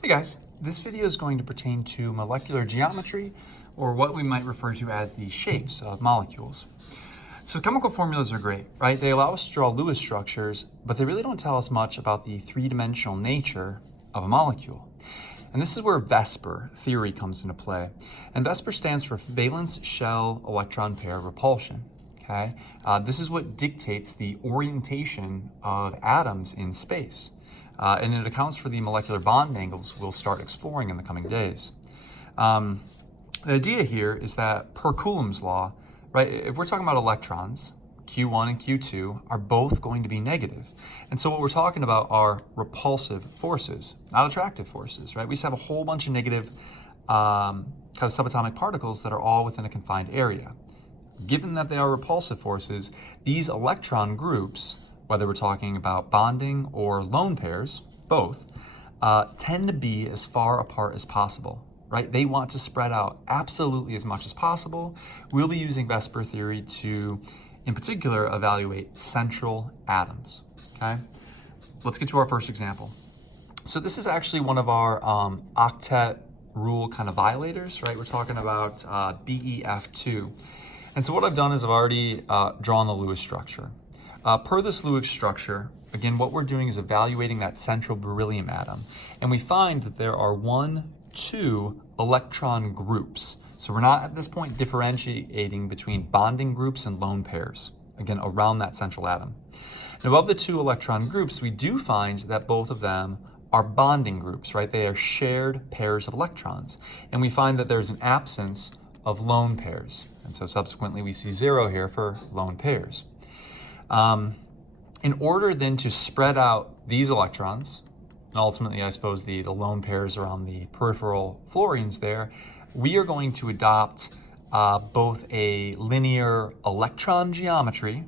Hey guys, this video is going to pertain to molecular geometry, or what we might refer to as the shapes of molecules. So chemical formulas are great, right? They allow us to draw Lewis structures, but they really don't tell us much about the three-dimensional nature of a molecule. And this is where VSEPR theory comes into play. And VSEPR stands for valence shell electron pair repulsion. Okay? This is what dictates the orientation of atoms in space. And it accounts for the molecular bond angles we'll start exploring in the coming days. The idea here is that per Coulomb's law, right, if we're talking about electrons, Q1 and Q2 are both going to be negative. And so what we're talking about are repulsive forces, not attractive forces, right? We just have a whole bunch of negative kind of subatomic particles that are all within a confined area. Given that they are repulsive forces, these electron groups, whether we're talking about bonding or lone pairs, both, tend to be as far apart as possible, right? They want to spread out absolutely as much as possible. We'll be using VSEPR theory to, in particular, evaluate central atoms, okay? Let's get to our first example. So this is actually one of our octet rule kind of violators, right? We're talking about BEF2. And so what I've done is I've already drawn the Lewis structure. Per this Lewis structure, again, what we're doing is evaluating that central beryllium atom. And we find that there are 2 electron groups. So we're not at this point differentiating between bonding groups and lone pairs, again, around that central atom. Now, of the 2 electron groups, we do find that both of them are bonding groups, right? They are shared pairs of electrons. And we find that there's an absence of lone pairs. And so subsequently, we see 0 here for lone pairs. In order then to spread out these electrons, and ultimately I suppose the lone pairs around the peripheral fluorines there, we are going to adopt both a linear electron geometry.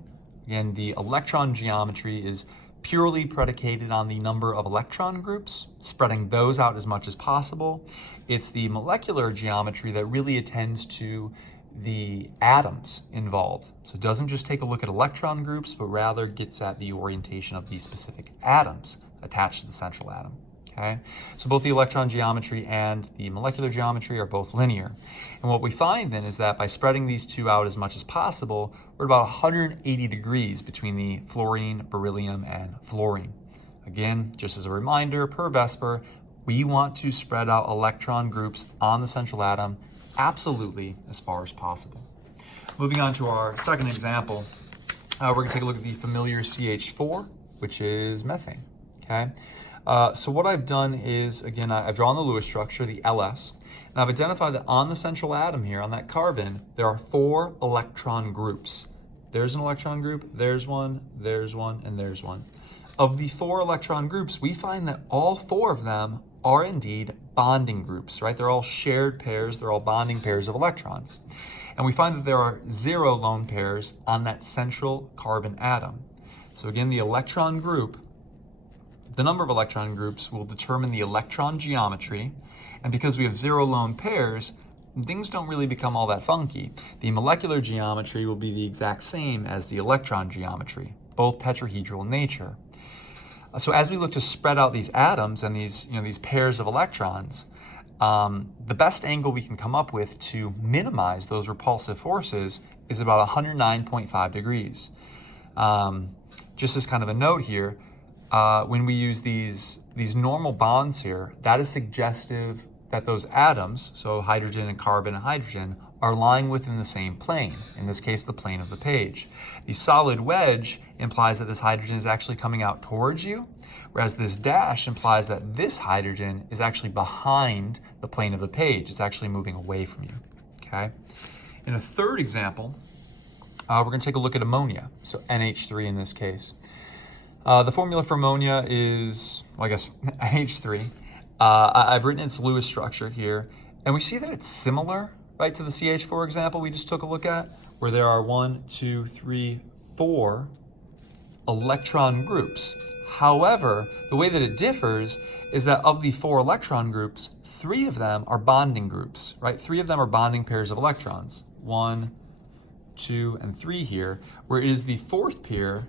Again, the electron geometry is purely predicated on the number of electron groups, spreading those out as much as possible. It's the molecular geometry that really attends to the atoms involved. So it doesn't just take a look at electron groups, but rather gets at the orientation of these specific atoms attached to the central atom. Okay? So both the electron geometry and the molecular geometry are both linear. And what we find then is that by spreading these 2 out as much as possible, we're at about 180 degrees between the fluorine, beryllium, and fluorine. Again, just as a reminder, per VSEPR, we want to spread out electron groups on the central atom absolutely as far as possible. Moving on to our second example, we're going to take a look at the familiar CH4, which is methane. Okay, so what I've done is, again, I've drawn the Lewis structure, the LS, and I've identified that on the central atom here, on that carbon, there are 4 electron groups. There's an electron group, there's one, and there's one. Of the 4 electron groups, we find that all 4 of them are indeed bonding groups, right? They're all shared pairs, they're all bonding pairs of electrons. And we find that there are 0 lone pairs on that central carbon atom. So again, the electron group, the number of electron groups will determine the electron geometry. And because we have 0 lone pairs, things don't really become all that funky. The molecular geometry will be the exact same as the electron geometry, both tetrahedral in nature. So as we look to spread out these atoms and these pairs of electrons, the best angle we can come up with to minimize those repulsive forces is about 109.5 degrees. Just as kind of a note here, when we use these normal bonds here, that is suggestive that those atoms, so hydrogen and carbon and hydrogen, are lying within the same plane, in this case, the plane of the page. The solid wedge implies that this hydrogen is actually coming out towards you, whereas this dash implies that this hydrogen is actually behind the plane of the page. It's actually moving away from you, okay? In a third example, we're gonna take a look at ammonia, so NH3 in this case. The formula for ammonia is, well, I guess, NH3. I've written its Lewis structure here, and we see that it's similar, right, to the CH4 example we just took a look at, where there are 4 electron groups. However, the way that it differs is that of the 4 electron groups, 3 of them are bonding groups, right? 3 of them are bonding pairs of electrons, 1, 2, and 3 here, where it is the 4th pair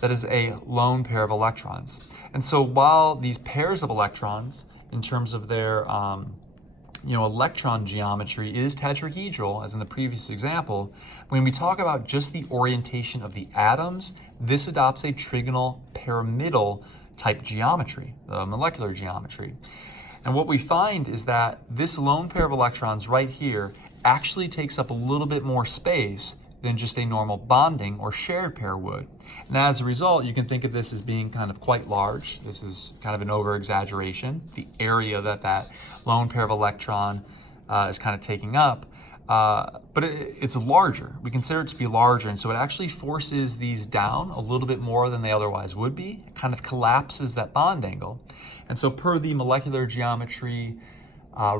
that is a lone pair of electrons. And so while these pairs of electrons, in terms of their electron geometry, is tetrahedral, as in the previous example, when we talk about just the orientation of the atoms, this adopts a trigonal pyramidal type geometry, molecular geometry. And what we find is that this lone pair of electrons right here actually takes up a little bit more space than just a normal bonding or shared pair would. And as a result, you can think of this as being kind of quite large. This is kind of an over-exaggeration, the area that that lone pair of electron is kind of taking up. But it's larger. We consider it to be larger, and so it actually forces these down a little bit more than they otherwise would be. It kind of collapses that bond angle. And so per the molecular geometry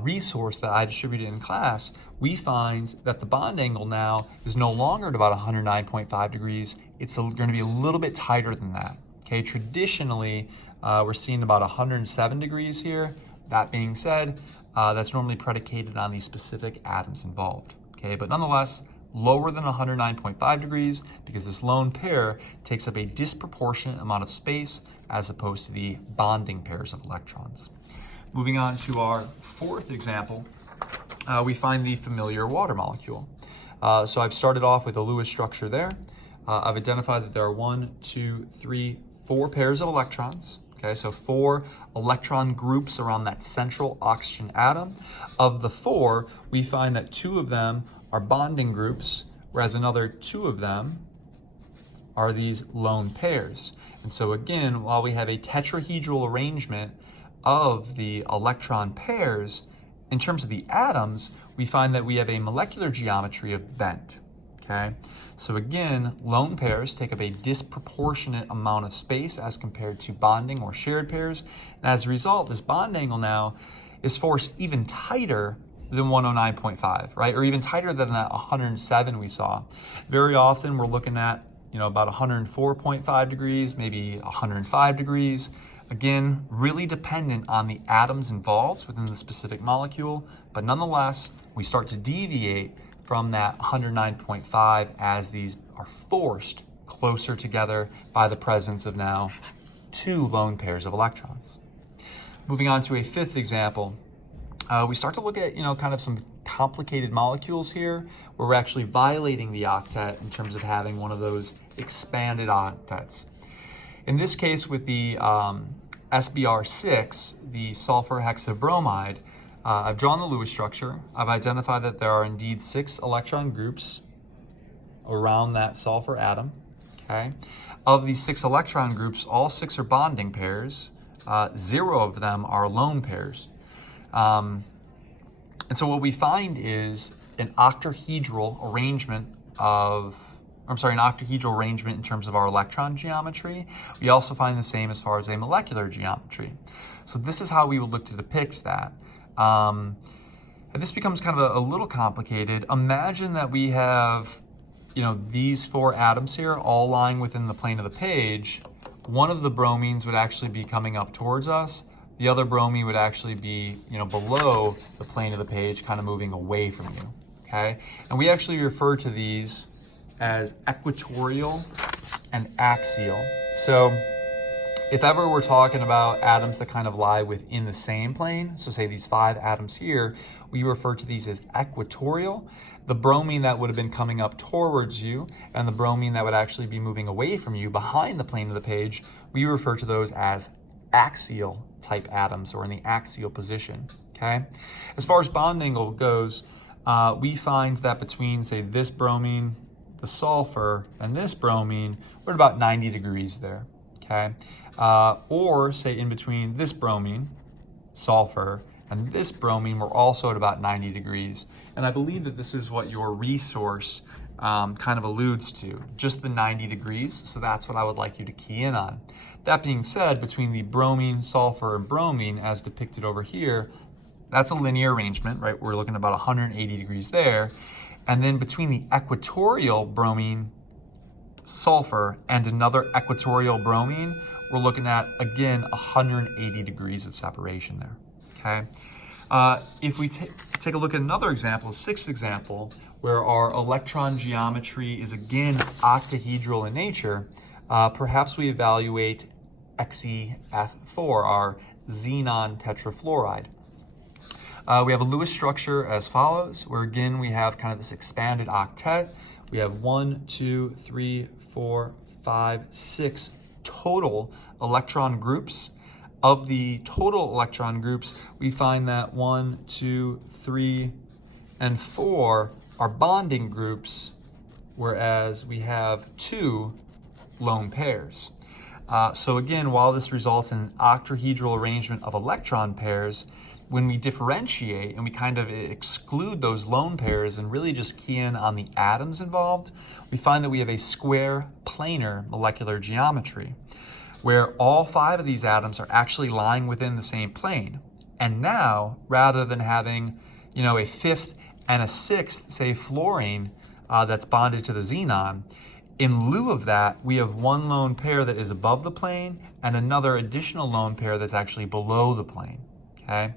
resource that I distributed in class, we find that the bond angle now is no longer at about 109.5 degrees. It's going to be a little bit tighter than that. Okay, traditionally, we're seeing about 107 degrees here. That being said, that's normally predicated on the specific atoms involved. Okay, but nonetheless, lower than 109.5 degrees because this lone pair takes up a disproportionate amount of space as opposed to the bonding pairs of electrons. Moving on to our fourth example, we find the familiar water molecule. So I've started off with a Lewis structure there. I've identified that there are 1, 2, 3, 4 pairs of electrons. Okay, so 4 electron groups around that central oxygen atom. Of the 4, we find that 2 of them are bonding groups, whereas another 2 of them are these lone pairs. And so again, while we have a tetrahedral arrangement of the electron pairs, in terms of the atoms, we find that we have a molecular geometry of bent. Okay, so again, lone pairs take up a disproportionate amount of space as compared to bonding or shared pairs. And as a result, this bond angle now is forced even tighter than 109.5, right? Or even tighter than that 107 we saw. Very often we're looking at, about 104.5 degrees, maybe 105 degrees. Again, really dependent on the atoms involved within the specific molecule, but nonetheless, we start to deviate from that 109.5 as these are forced closer together by the presence of now 2 lone pairs of electrons. Moving on to a fifth example, we start to look at, kind of some complicated molecules here where we're actually violating the octet in terms of having one of those expanded octets. In this case, with the SBr6, the sulfur hexabromide, I've drawn the Lewis structure. I've identified that there are indeed 6 electron groups around that sulfur atom. Okay, of these 6 electron groups, all 6 are bonding pairs. 0 of them are lone pairs. And so what we find is an octahedral arrangement in terms of our electron geometry. We also find the same as far as a molecular geometry. So this is how we would look to depict that. And this becomes kind of a little complicated. Imagine that we have, these 4 atoms here all lying within the plane of the page. One of the bromines would actually be coming up towards us. The other bromine would actually be, below the plane of the page, kind of moving away from you, okay? And we actually refer to these as equatorial and axial. So if ever we're talking about atoms that kind of lie within the same plane, so say these 5 atoms here, we refer to these as equatorial. The bromine that would have been coming up towards you and the bromine that would actually be moving away from you behind the plane of the page, we refer to those as axial type atoms, or in the axial position, okay? As far as bond angle goes, we find that between, say, this bromine, the sulfur, and this bromine, we're at about 90 degrees there, okay? Or say in between this bromine, sulfur, and this bromine, we're also at about 90 degrees. And I believe that this is what your resource kind of alludes to, just the 90 degrees. So that's what I would like you to key in on. That being said, between the bromine, sulfur, and bromine, as depicted over here, that's a linear arrangement, right? We're looking at about 180 degrees there. And then between the equatorial bromine, sulfur, and another equatorial bromine, we're looking at, again, 180 degrees of separation there, okay? If we take a look at another example, 6th example, where our electron geometry is again octahedral in nature, perhaps we evaluate VSEPR, our xenon tetrafluoride. We have a Lewis structure as follows, where again we have kind of this expanded octet. We have 1, 2, 3, 4, 5, 6 total electron groups. Of the total electron groups, we find that 1, 2, 3, and 4 are bonding groups, whereas we have 2 lone pairs. So again, while this results in an octahedral arrangement of electron pairs, when we differentiate and we kind of exclude those lone pairs and really just key in on the atoms involved, we find that we have a square planar molecular geometry, where all 5 of these atoms are actually lying within the same plane. And now, rather than having, a 5th and a 6th, say fluorine, that's bonded to the xenon, in lieu of that, we have one lone pair that is above the plane and another additional lone pair that's actually below the plane, okay?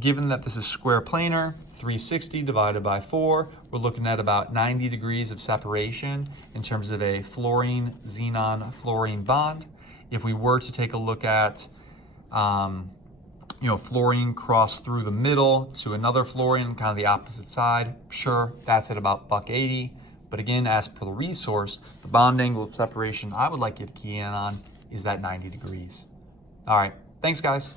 Given that this is square planar, 360 divided by 4, we're looking at about 90 degrees of separation in terms of a fluorine-xenon-fluorine bond. If we were to take a look at, fluorine cross through the middle to another fluorine, kind of the opposite side, sure, that's at about $1.80. But again, as per the resource, the bond angle of separation I would like you to key in on is that 90 degrees. All right, thanks guys.